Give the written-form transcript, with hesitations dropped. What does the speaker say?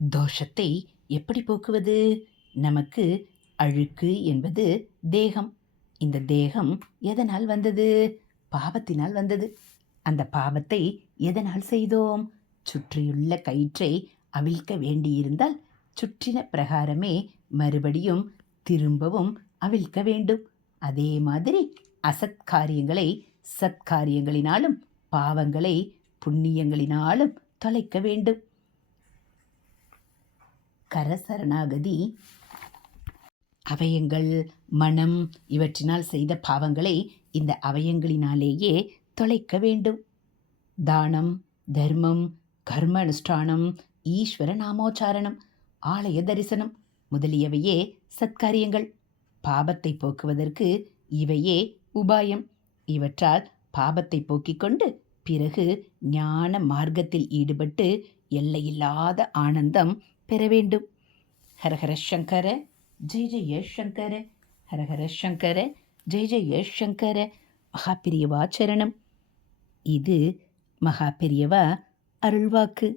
தோஷத்தை எப்படி போக்குவது? நமக்கு அழுக்கு என்பது தேகம். இந்த தேகம் எதனால் வந்தது? பாவத்தினால் வந்தது. அந்த பாவத்தை எதனால் செய்தோம்? சுற்றியுள்ள கயிற்றை அவிழ்க்க வேண்டியிருந்தால் சுற்றின பிரகாரமே மறுபடியும் திரும்பவும் அவிழ்க்க வேண்டும். அதே மாதிரி அசத்காரியங்களை சத்காரியங்களினாலும் பாவங்களை புண்ணியங்களினாலும் தொலைக்க வேண்டும். கரசரணாகதி அவயங்கள், மனம் இவற்றினால் செய்த பாவங்களை இந்த அவயங்களினாலேயே தொலைக்க வேண்டும். தானம், தர்மம், கர்ம அனுஷ்டானம், ஈஸ்வர நாமோச்சாரணம், ஆலய தரிசனம் முதலியவையே சத்காரியங்கள். பாபத்தை போக்குவதற்கு இவையே உபாயம். இவற்றால் பாபத்தை போக்கிக் கொண்டு பிறகு ஞான மார்க்கத்தில் ஈடுபட்டு எல்லையில்லாத ஆனந்தம் பெற வேண்டும். ஹரஹர சங்கர ஜெய ஜெய சங்கர, ஹரஹர சங்கர ஜெய ஜெய சங்கர. மகாபிரியவா சரணம். இது மகாபெரியவா அருள்வாக்கு.